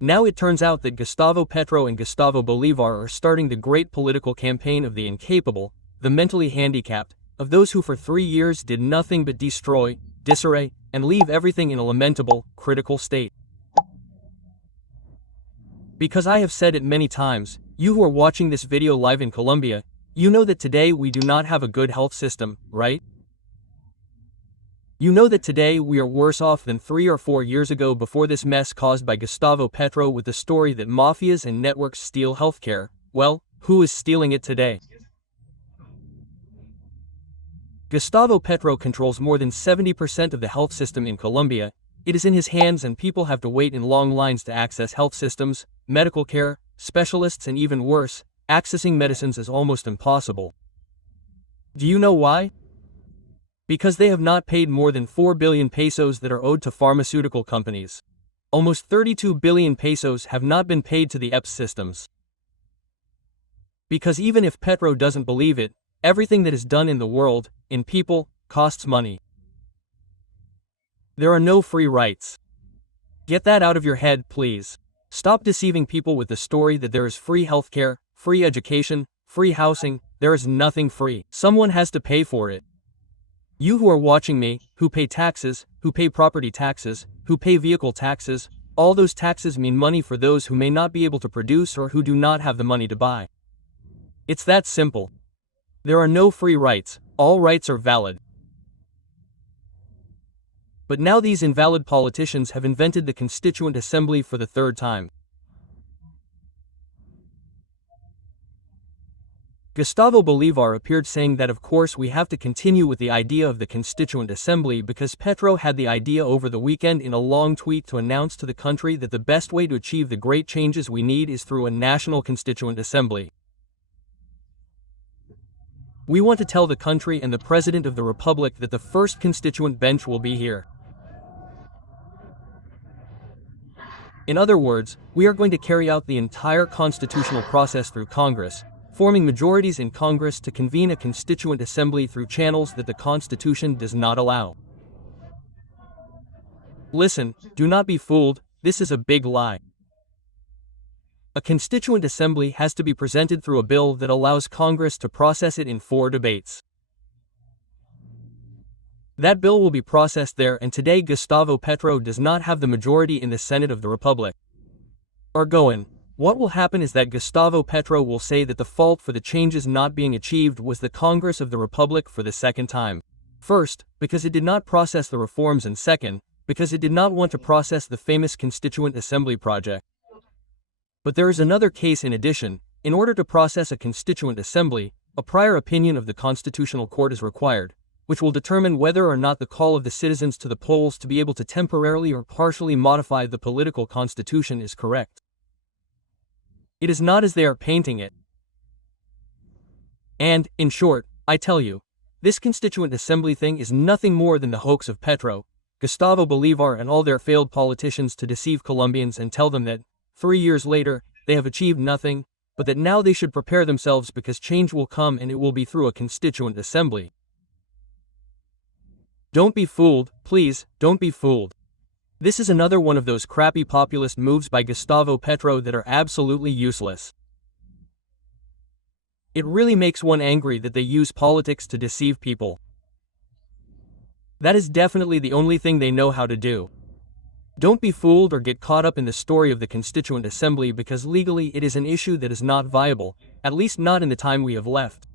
Now it turns out that Gustavo Petro and Gustavo Bolívar are starting the great political campaign of the incapable, the mentally handicapped, of those who for 3 years did nothing but destroy, disarray, and leave everything in a lamentable, critical state. Because I have said it many times, you who are watching this video live in Colombia, you know that today we do not have a good health system, right? You know that today we are worse off than 3 or 4 years ago before this mess caused by Gustavo Petro with the story that mafias and networks steal healthcare. Well, who is stealing it today? Gustavo Petro controls more than 70% of the health system in Colombia. It is in his hands and people have to wait in long lines to access health systems, medical care, specialists, and even worse, accessing medicines is almost impossible. Do you know why? Because they have not paid more than 4 billion pesos that are owed to pharmaceutical companies. Almost 32 billion pesos have not been paid to the EPS systems. Because even if Petro doesn't believe it, everything that is done in the world, in people, costs money. There are no free rights. Get that out of your head, please. Stop deceiving people with the story that there is free healthcare, free education, free housing. There is nothing free. Someone has to pay for it. You who are watching me, who pay taxes, who pay property taxes, who pay vehicle taxes, all those taxes mean money for those who may not be able to produce or who do not have the money to buy. It's that simple. There are no free rights, all rights are valid. But now these invalid politicians have invented the Constituent Assembly for the 3rd time. Gustavo Bolívar appeared saying that of course we have to continue with the idea of the Constituent Assembly because Petro had the idea over the weekend in a long tweet to announce to the country that the best way to achieve the great changes we need is through a national Constituent Assembly. We want to tell the country and the President of the Republic that the first constituent bench will be here. In other words, we are going to carry out the entire constitutional process through Congress, forming majorities in Congress to convene a constituent assembly through channels that the Constitution does not allow. Listen, do not be fooled, this is a big lie. A constituent assembly has to be presented through a bill that allows Congress to process it in 4 debates. That bill will be processed there, and today Gustavo Petro does not have the majority in the Senate of the Republic. What will happen is that Gustavo Petro will say that the fault for the changes not being achieved was the Congress of the Republic for the 2nd time. First, because it did not process the reforms, and second, because it did not want to process the famous Constituent Assembly project. But there is another case in addition. In order to process a Constituent Assembly, a prior opinion of the Constitutional Court is required, which will determine whether or not the call of the citizens to the polls to be able to temporarily or partially modify the political constitution is correct. It is not as they are painting it. And, in short, I tell you, this Constituent Assembly thing is nothing more than the hoax of Petro, Gustavo Bolívar and all their failed politicians to deceive Colombians and tell them that, 3 years later, they have achieved nothing, but that now they should prepare themselves because change will come and it will be through a Constituent Assembly. Don't be fooled, please, don't be fooled. This is another one of those crappy populist moves by Gustavo Petro that are absolutely useless. It really makes one angry that they use politics to deceive people. That is definitely the only thing they know how to do. Don't be fooled or get caught up in the story of the Constituent Assembly because legally it is an issue that is not viable, at least not in the time we have left.